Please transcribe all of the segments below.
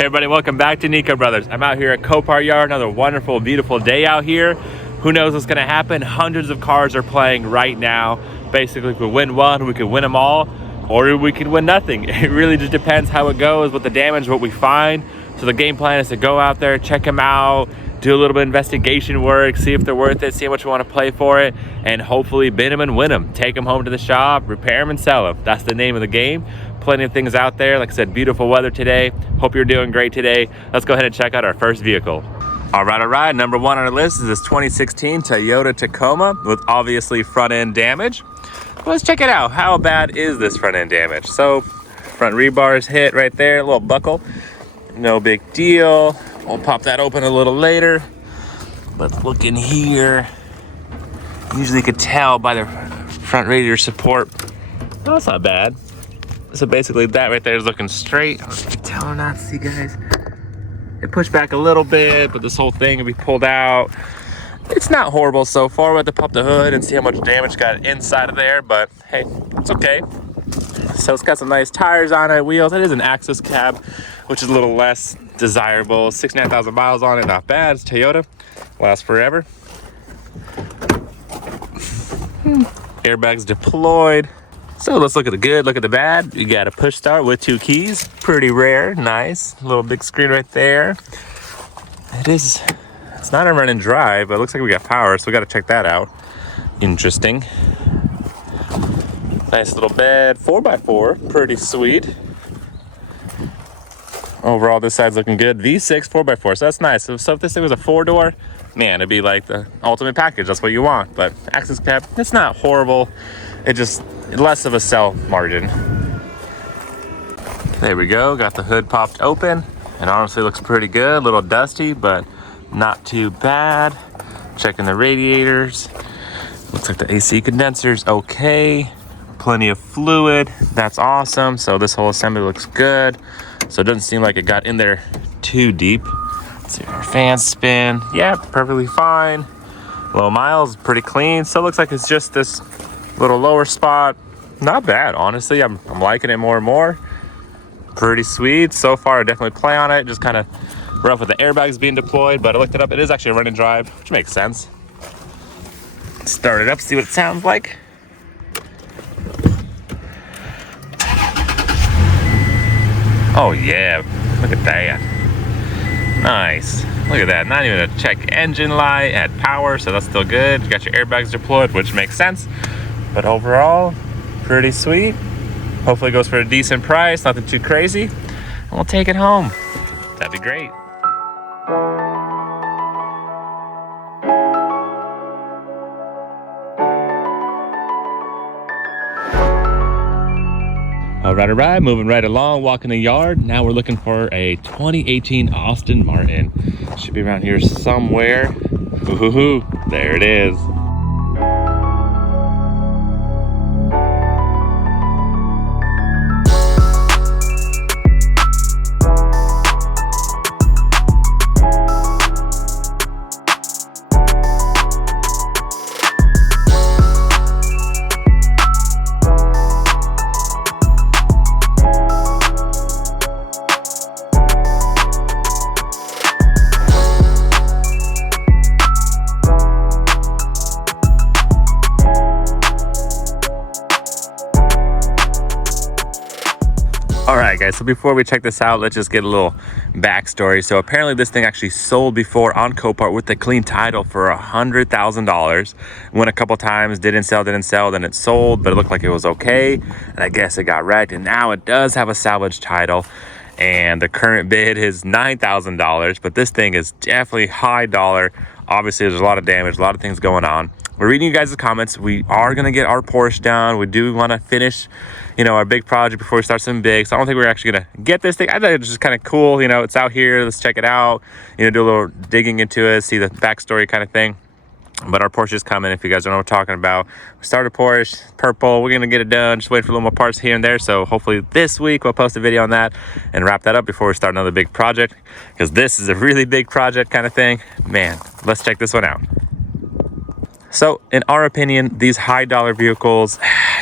Hey everybody, welcome back to Nico Brothers. I'm out here at Copart Yard, another wonderful, beautiful day out here. Who knows what's gonna happen? Hundreds of cars are playing right now. Basically, if we win one, we could win them all, or we could win nothing. It really just depends how it goes, what the damage, what we find. So the game plan is to go out there, check them out, do a little bit of investigation work, see if they're worth it, see how much we want to play for it, and hopefully bid them and win them. Take them home to the shop, repair them and sell them. That's the name of the game. Plenty of things out there. Like I said, beautiful weather today. Hope you're doing great today. Let's go ahead and check out our first vehicle. All right. Number one on our list is this 2016 Toyota Tacoma with obviously front end damage. Let's check it out. How bad is this front end damage? So front rebar is hit right there, a little buckle. No big deal. We'll pop that open a little later. Let's look in here. Usually you could tell by the front radiator support. Oh, that's not bad. So basically that right there is looking straight. I don't know if you can tell or not, see guys. It pushed back a little bit, but this whole thing will be pulled out. It's not horrible so far. We'll have to pop the hood and see how much damage got inside of there, but hey, it's okay. So it's got some nice tires on it, wheels. It is an Axis cab, which is a little less desirable. 69,000 miles on it, not bad. It's Toyota, lasts forever. Airbags deployed. So let's look at the good, look at the bad. You got a push start with 2 keys, pretty rare, nice. A little big screen right there. It's not a run and drive, but it looks like we got power, so we got to check that out. Interesting. Nice little bed, 4x4, pretty sweet. Overall, this side's looking good. V6 4x4, so that's nice. So if this thing was a 4-door, man, it'd be like the ultimate package. That's what you want. But Axis cab, it's not horrible. It just less of a sell margin. There we go. Got the hood popped open, and honestly looks pretty good. A little dusty, but not too bad. Checking the radiators. Looks like the AC condenser's okay. Plenty of fluid. That's awesome. So this whole assembly looks good. So it doesn't seem like it got in there too deep. Let's see if our fans spin. Yeah, perfectly fine. Low miles, pretty clean. So it looks like it's just this little lower spot. Not bad, honestly. I'm liking it more and more. Pretty sweet. So far, I definitely play on it. Just kind of rough with the airbags being deployed, but I looked it up. It is actually a run and drive, which makes sense. Start it up, see what it sounds like. Oh yeah, look at that. Nice. Look at that. Not even a check engine light, had power, so that's still good. You got your airbags deployed, which makes sense. But overall, pretty sweet. Hopefully it goes for a decent price, nothing too crazy. And we'll take it home. That'd be great. All right, moving right along, walking the yard. Now we're looking for a 2018 Aston Martin. Should be around here somewhere. Ooh, there it is. All right, guys, so before we check this out, let's just get a little backstory. So apparently this thing actually sold before on Copart with a clean title for $100,000. Went a couple times, didn't sell, then it sold, but it looked like it was okay. And I guess it got wrecked, and now it does have a salvage title. And the current bid is $9,000, but this thing is definitely high dollar. Obviously, there's a lot of damage, a lot of things going on. We're reading you guys' comments. We are gonna get our Porsche down. We do wanna finish, our big project before we start something big. So I don't think we're actually gonna get this thing. I thought it was just kind of cool. It's out here, let's check it out. Do a little digging into it, see the backstory kind of thing. But our Porsche is coming, if you guys don't know what we're talking about. We started Porsche, purple, we're gonna get it done. Just wait for a little more parts here and there. So hopefully this week we'll post a video on that and wrap that up before we start another big project. Because this is a really big project kind of thing. Man, let's check this one out. So in our opinion, these high dollar vehicles,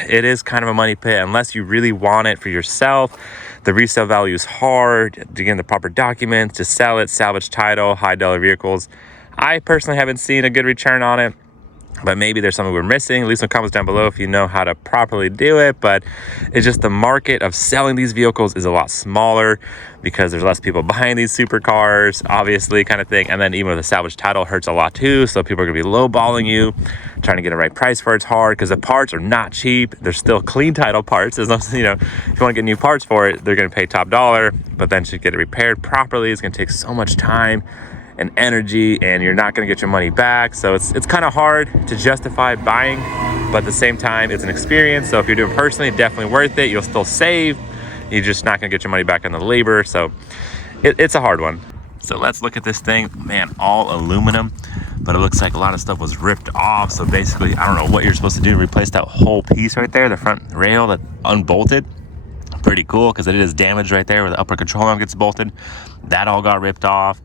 it is kind of a money pit unless you really want it for yourself. The resale value is hard to get the proper documents to sell it, salvage title, high dollar vehicles. I personally haven't seen a good return on it, but maybe there's something we're missing. Leave some comments down below if you know how to properly do it. But it's just the market of selling these vehicles is a lot smaller because there's less people buying these supercars, obviously, kind of thing. And then even with the salvage title hurts a lot too. So people are gonna be lowballing you, trying to get a right price for it's hard because the parts are not cheap. They're still clean title parts. There's no, if you want to get new parts for it, they're gonna pay top dollar, but then to get it repaired properly, it's gonna take so much time and energy, and you're not gonna get your money back. So it's kind of hard to justify buying, but at the same time, it's an experience. So if you're doing personally, definitely worth it. You'll still save. You're just not gonna get your money back on the labor. So it's a hard one. So let's look at this thing. Man, all aluminum, but it looks like a lot of stuff was ripped off. So basically, I don't know what you're supposed to do to replace that whole piece right there, the front rail that unbolted. Pretty cool, because it is damaged right there where the upper control arm gets bolted. That all got ripped off.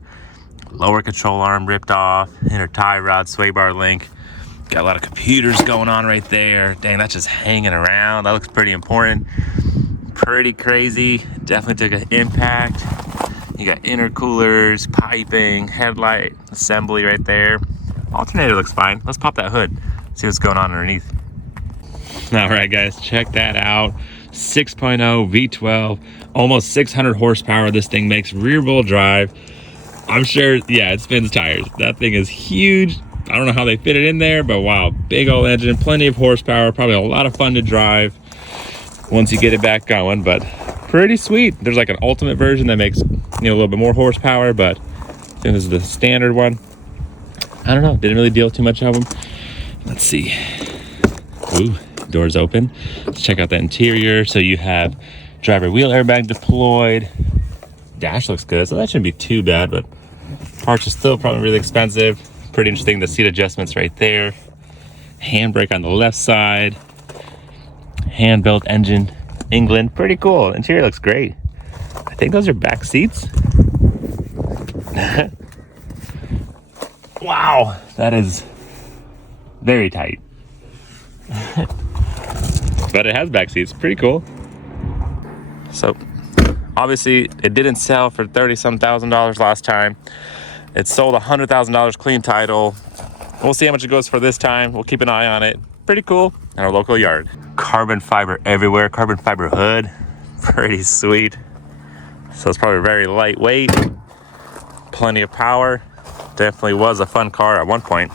Lower control arm ripped off, inner tie rod, sway bar link. Got a lot of computers going on right there. Dang, that's just hanging around. That looks pretty important. Pretty crazy. Definitely took an impact. You got intercoolers, piping, headlight assembly right there. Alternator looks fine. Let's pop that hood, see what's going on underneath. All right, guys, check that out. 6.0 V12, almost 600 horsepower. This thing makes rear wheel drive. I'm sure, yeah, it spins tires. That thing is huge. I don't know how they fit it in there, but wow, big old engine, plenty of horsepower, probably a lot of fun to drive once you get it back going, but pretty sweet. There's like an ultimate version that makes, a little bit more horsepower, but I think this is the standard one. I don't know, didn't really deal too much of them. Let's see. Ooh, doors open. Let's check out the interior. So you have driver wheel airbag deployed. Dash looks good, so that shouldn't be too bad, but parts are still probably really expensive. Pretty interesting, the seat adjustments right there. Handbrake on the left side. Hand-built engine, England. Pretty cool. Interior looks great. I think those are back seats. Wow, that is very tight. But it has back seats. Pretty cool. So obviously, it didn't sell for $30-some thousand last time. It sold $100,000 clean title. We'll see how much it goes for this time. We'll keep an eye on it. Pretty cool in our local yard. Carbon fiber everywhere, carbon fiber hood. Pretty sweet. So it's probably very lightweight. Plenty of power. Definitely was a fun car at one point.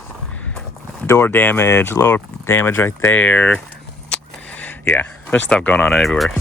Door damage, lower damage right there. Yeah, there's stuff going on everywhere.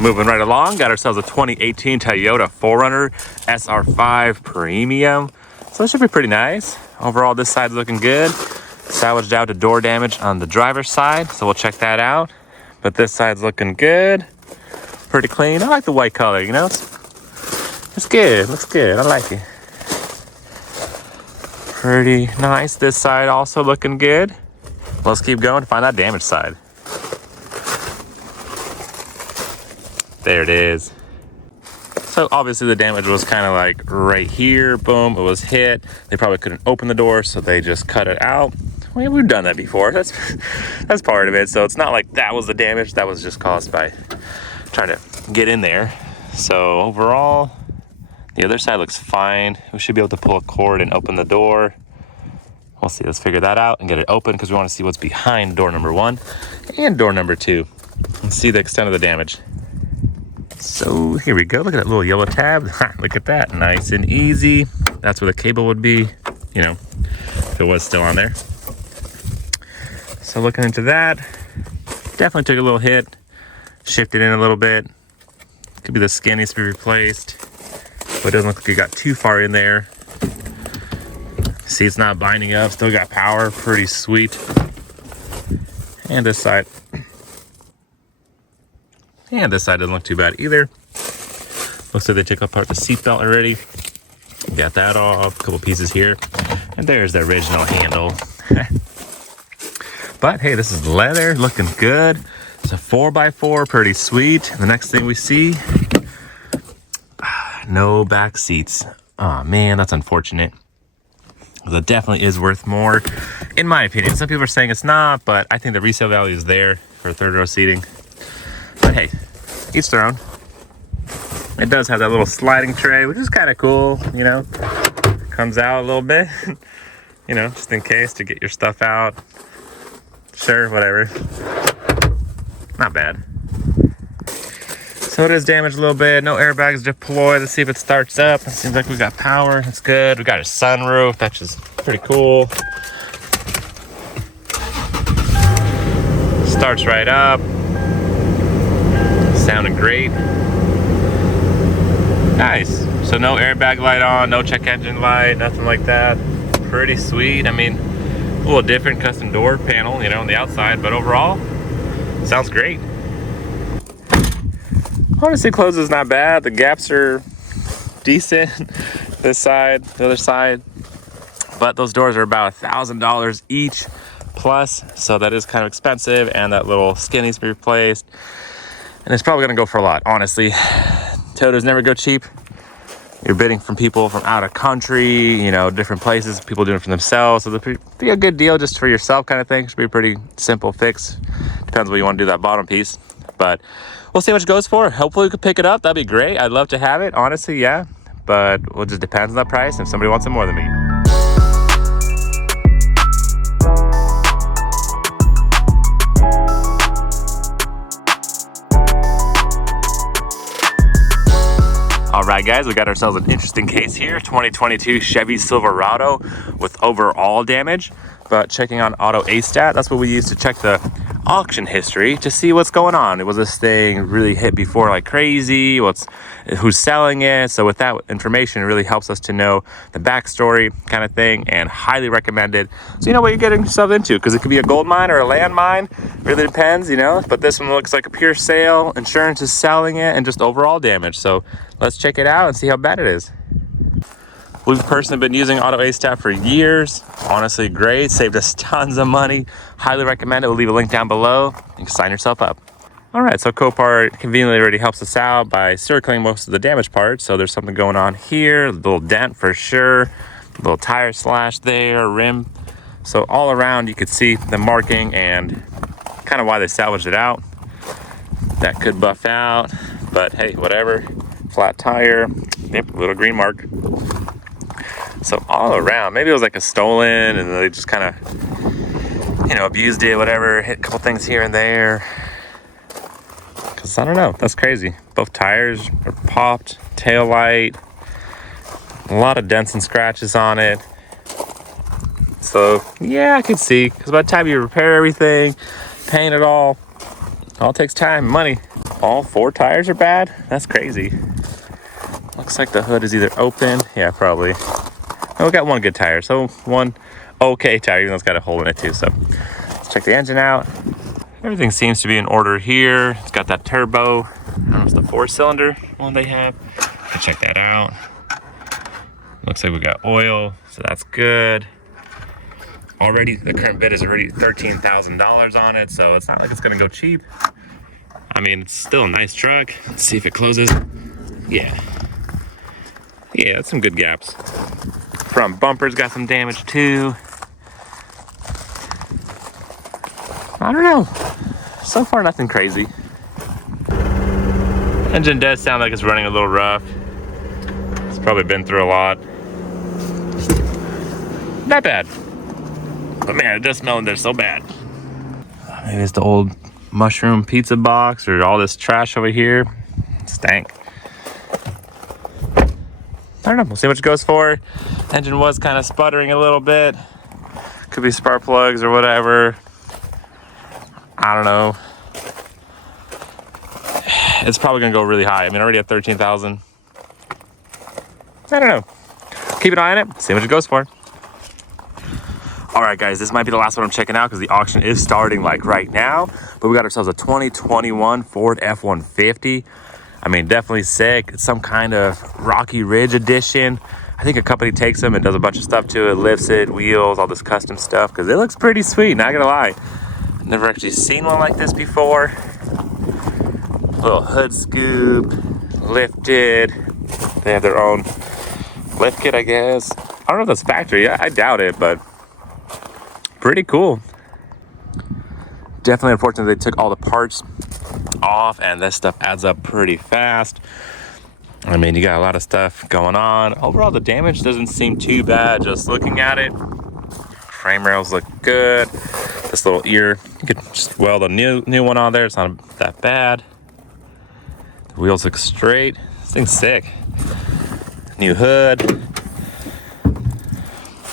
Moving right along, got ourselves a 2018 Toyota 4Runner SR5 Premium. So it should be pretty nice. Overall, this side's looking good. Salvaged out to door damage on the driver's side, so we'll check that out. But this side's looking good. Pretty clean. I like the white color, It's good, looks good, I like it. Pretty nice. This side also looking good. Let's keep going to find that damaged side. There it is. So obviously the damage was kind of like right here. Boom, it was hit. They probably couldn't open the door, so they just cut it out. Well, we've done that before. That's part of it. So it's not like that was the damage. That was just caused by trying to get in there. So overall, the other side looks fine. We should be able to pull a cord and open the door. We'll see. Let's figure that out and get it open because we want to see what's behind door number 1 and door number 2 and see the extent of the damage. So here we go. Look at that little yellow tab. Look at that. Nice and easy. That's where the cable would be, if it was still on there. So looking into that, definitely took a little hit. Shifted in a little bit. Could be the skin needs to be replaced. But it doesn't look like it got too far in there. See, it's not binding up. Still got power. Pretty sweet. And this side. And this side doesn't look too bad either. Looks like they took apart the seatbelt already. Got that off, a couple pieces here. And there's the original handle. But hey, this is leather, looking good. It's a 4x4, pretty sweet. The next thing we see, no back seats. Oh man, that's unfortunate. That definitely is worth more, in my opinion. Some people are saying it's not, but I think the resale value is there for third row seating. But hey, each their own. It does have that little sliding tray, which is kind of cool, you know. Comes out a little bit, you know, just in case to get your stuff out. Sure, whatever. Not bad. So it is damaged a little bit. No airbags deployed. Let's see if it starts up. It seems like we got power. That's good. We got a sunroof. That's just pretty cool. Starts right up. Sounding great. Nice. So no airbag light on, no check engine light, nothing like that. Pretty sweet. I mean, a little different custom door panel, you know, on the outside, but overall, sounds great. Honestly, close is not bad. The gaps are decent. This side, the other side. But those doors are about $1,000 each plus, so that is kind of expensive, and that little skin needs to be replaced. And it's probably gonna go for a lot, honestly. Toyotas never go cheap. You're bidding from people from out of country, you know, different places, people doing it for themselves. So it'll be a good deal just for yourself kind of thing. Should be a pretty simple fix. Depends what you want to do that bottom piece. But we'll see what it goes for. Hopefully we could pick it up. That'd be great. I'd love to have it, honestly, yeah. But it just depends on the price if somebody wants it more than me. All right, guys, we got ourselves an interesting case here. 2022 Chevy Silverado with overall damage. But checking on Auto A-Stat, that's what we use to check the auction history to see what's going on. Was this thing really hit before like crazy? Who's selling it? So with that information, it really helps us to know the backstory kind of thing, and highly recommended. So you know what you're getting yourself into, because it could be a gold mine or a land mine. Really depends, you know. But this one looks like a pure sale. Insurance is selling it, and just overall damage. So let's check it out and see how bad it is. We've personally been using Auto A-Stat for years. Honestly, great. Saved us tons of money. Highly recommend it. We'll leave a link down below. You can sign yourself up. All right, so Copart conveniently already helps us out by circling most of the damaged parts. So there's something going on here. A little dent for sure. A little tire slash there, rim. So all around you could see the marking and kind of why they salvaged it out. That could buff out, but hey, whatever. Flat tire. Yep, little green mark. So all around, maybe it was like a stolen and they just kind of, you know, abused it, whatever, hit a couple things here and there. Cause I don't know, that's crazy. Both tires are popped, tail light, a lot of dents and scratches on it. So yeah, I could see, cause by the time you repair everything, paint it all takes time and money. All 4 tires are bad? That's crazy. Looks like the hood is either open. Yeah, probably. Oh, we got one good tire, so one okay tire, even though it's got a hole in it too. So let's check the engine out. Everything seems to be in order here. It's got that turbo. I don't know if it's the 4-cylinder one they have. Let's check that out. Looks like we got oil, so that's good. Already, the current bid is already $13,000 on it, so it's not like it's gonna go cheap. I mean, it's still a nice truck. Let's see if it closes. Yeah. Yeah, that's some good gaps. Front bumper's got some damage too. I don't know. So far, nothing crazy. Engine does sound like it's running a little rough. It's probably been through a lot. Not bad. But man, it does smell in there so bad. Maybe it's the old mushroom pizza box or all this trash over here. Stank. I don't know, we'll see what it goes for. Engine was kind of sputtering a little bit. Could be spark plugs or whatever. I don't know. It's probably gonna go really high. I mean, already at 13,000. I don't know. Keep an eye on it, see what it goes for. All right, guys, this might be the last one I'm checking out because the auction is starting like right now. But we got ourselves a 2021 Ford F-150. I mean, definitely sick. It's some kind of Rocky Ridge edition. I think a company takes them and does a bunch of stuff to it, lifts it, wheels, all this custom stuff, because it looks pretty sweet, not gonna lie. Never actually seen one like this before. Little hood scoop, lifted. They have their own lift kit, I guess. I don't know if that's factory. I doubt it, but pretty cool. Definitely unfortunate they took all the parts off, and this stuff adds up pretty fast. I mean, you got a lot of stuff going on. Overall, the damage doesn't seem too bad just looking at it. Frame rails look good. This little ear, you could just weld a new one on there. It's not that bad. The wheels look straight. This thing's sick. New hood.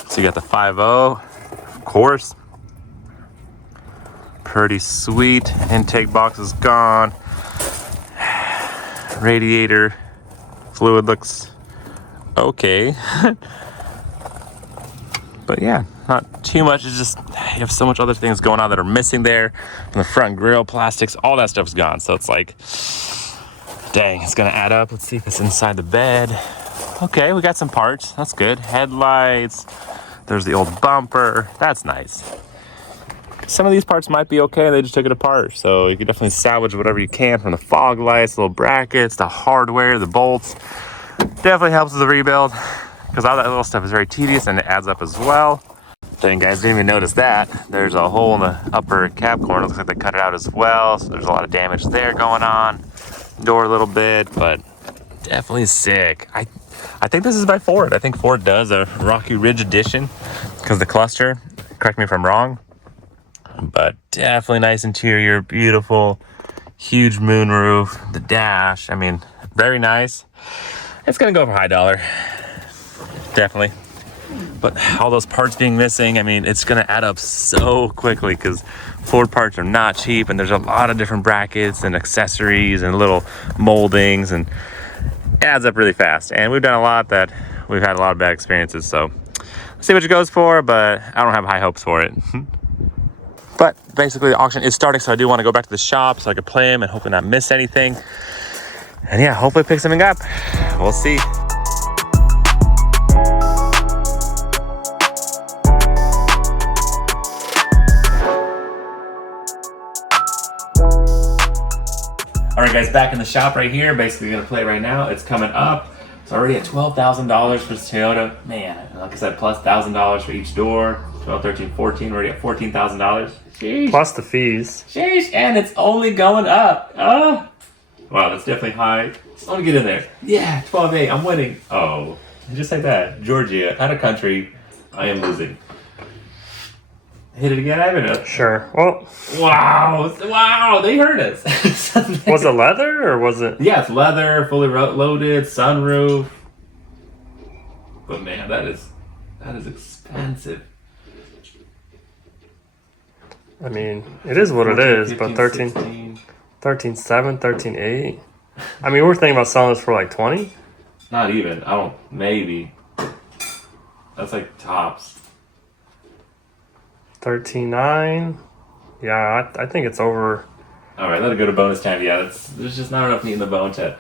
So you got the 5.0, of course. Pretty sweet. Intake box is gone. Radiator fluid looks okay. But yeah, not too much. It's just you have so much other things going on that are missing there. From the front grille, plastics, all that stuff's gone. So it's like, dang, it's gonna add up. Let's see if it's inside the bed. Okay, we got some parts. That's good. Headlights. There's the old bumper. That's nice. Some of these parts might be okay. They just took it apart. So you can definitely salvage whatever you can from the fog lights, little brackets, the hardware, the bolts. Definitely helps with the rebuild because all that little stuff is very tedious and it adds up as well. Dang, guys, didn't even notice that. There's a hole in the upper cab corner. Looks like they cut it out as well. So there's a lot of damage there going on. Door a little bit, but definitely sick. I think this is by Ford. I think Ford does a Rocky Ridge edition because the cluster, correct me if I'm wrong, but definitely nice interior, beautiful, huge moonroof, the dash. I mean, very nice. It's gonna go for high dollar, definitely. But all those parts being missing, I mean, it's gonna add up so quickly because Ford parts are not cheap, and there's a lot of different brackets and accessories and little moldings, and it adds up really fast. And we've done a lot that we've had a lot of bad experiences, so let's see what it goes for, but I don't have high hopes for it. But basically the auction is starting, so I do want to go back to the shop so I can play them and hopefully not miss anything. And yeah, hopefully pick something up. We'll see. All right, guys, back in the shop right here. Basically gonna play right now. It's coming up. It's already at $12,000 for this Toyota. Man, like I said, plus $1,000 for each door. 12, 13, 14, we're already at $14,000. Sheesh. Plus the fees. Sheesh, and it's only going up. Wow, that's definitely high. Let me get in there. Yeah, 12-8, I'm winning. Oh, just like that. Georgia, out of country, I am losing. Hit it again, Ivan. Sure. Well. Wow, they hurt us. Was it leather or was it? Yeah, it's leather, fully loaded, sunroof. But man, that is expensive. I mean, it is what 14, it is, 15, but 13.7, 13.8. I mean, we're thinking about selling this for like 20. Not even. Maybe. That's like tops. 13.9. Yeah, I think it's over. All right, let it go to bonus time. Yeah, there's just not enough meat in the bone to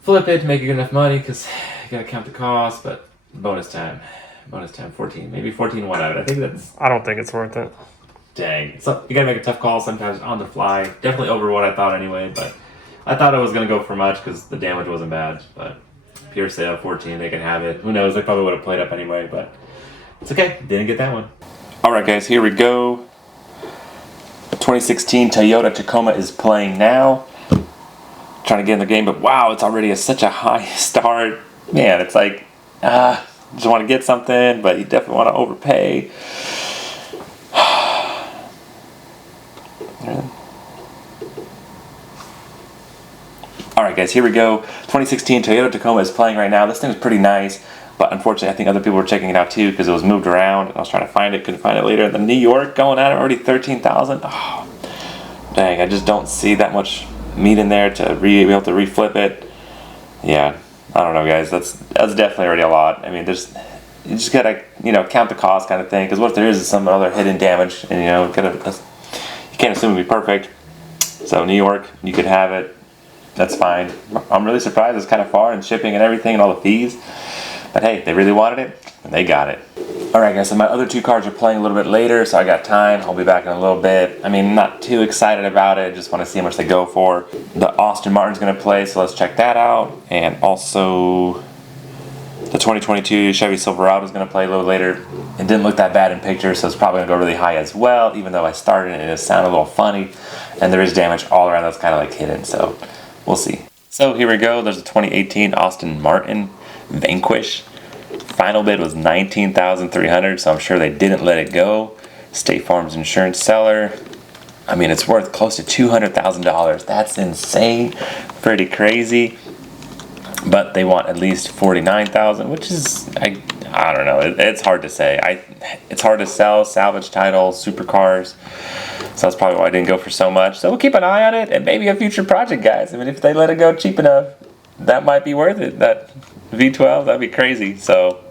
flip it to make you good enough money because you gotta count the cost. But bonus time, 14, maybe 14 one out. I don't think it's worth it. Dang, so you gotta make a tough call sometimes on the fly. Definitely over what I thought anyway, but I thought I was gonna go for much because the damage wasn't bad. But pure sale, 14, they can have it. Who knows? They probably would have played up anyway, but it's okay. Didn't get that one. All right, guys, here we go. The 2016 Toyota Tacoma is playing now. Trying to get in the game, but wow, it's already such a high start. Man, it's like, just want to get something, but you definitely want to overpay. Alright guys, here we go. 2016 Toyota Tacoma is playing right now. This thing is pretty nice, but unfortunately I think other people were checking it out too because it was moved around. I was trying to find it, couldn't find it later. The New York going at it already 13,000. Oh, dang, I just don't see that much meat in there to be able to reflip it. Yeah, I don't know guys, that's definitely already a lot. I mean, you just gotta, count the cost kind of thing, because what if there is some other hidden damage, and you can't assume it'd be perfect. So New York, you could have it. That's fine. I'm really surprised it's kind of far and shipping and everything and all the fees. But hey, they really wanted it and they got it. Alright guys, so my other two cars are playing a little bit later, so I got time. I'll be back in a little bit. I mean, not too excited about it, just want to see how much they go for. The Aston Martin's going to play, so let's check that out. And also, the 2022 Chevy Silverado is going to play a little later. It didn't look that bad in pictures, so it's probably going to go really high as well, even though I started it and it sounded a little funny. And there is damage all around that's kind of like hidden, so we'll see. So here we go, there's a 2018 Aston Martin Vanquish. Final bid was $19,300, so I'm sure they didn't let it go. State Farm's insurance seller. I mean, it's worth close to $200,000. That's insane, pretty crazy. But they want at least $49,000, which is I don't know. It's hard to say. It's hard to sell salvage titles, supercars. So that's probably why I didn't go for so much. So we'll keep an eye on it, and maybe a future project, guys. I mean, if they let it go cheap enough, that might be worth it. That V12, that'd be crazy. So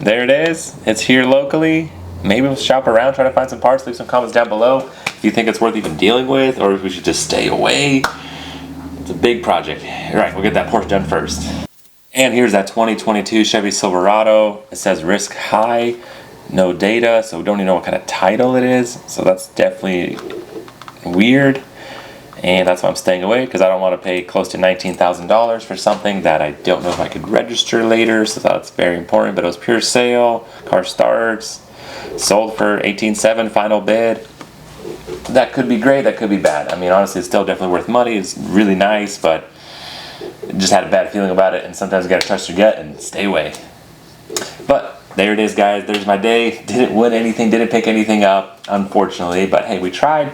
there it is. It's here locally. Maybe we'll shop around, try to find some parts. Leave some comments down below if you think it's worth even dealing with, or if we should just stay away. It's a big project. All right, we'll get that Porsche done first. And here's that 2022 Chevy Silverado. It says risk high, no data, so we don't even know what kind of title it is. So that's definitely weird. And that's why I'm staying away, because I don't want to pay close to $19,000 for something that I don't know if I could register later. So that's very important. But it was pure sale, car starts, sold for $18,700 final bid. That could be great, that could be bad. I mean, honestly, it's still definitely worth money. It's really nice, but just had a bad feeling about it, and sometimes you gotta trust your gut and stay away. But there it is, guys. There's my day. Didn't win anything, didn't pick anything up, unfortunately, but hey, we tried.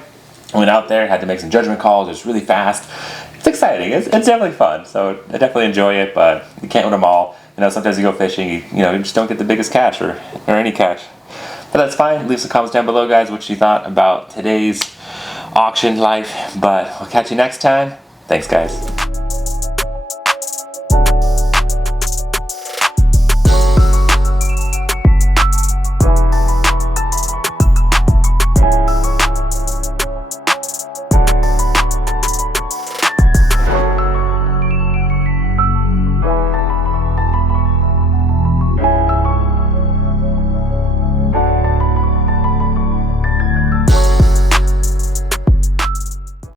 Went out there, had to make some judgment calls. It was really fast. It's exciting. It's definitely fun, so I definitely enjoy it, but you can't win them all. You know, sometimes you go fishing, you just don't get the biggest catch or any catch. But that's fine. Leave some comments down below, guys, what you thought about today's auction life. But we'll catch you next time. Thanks, guys.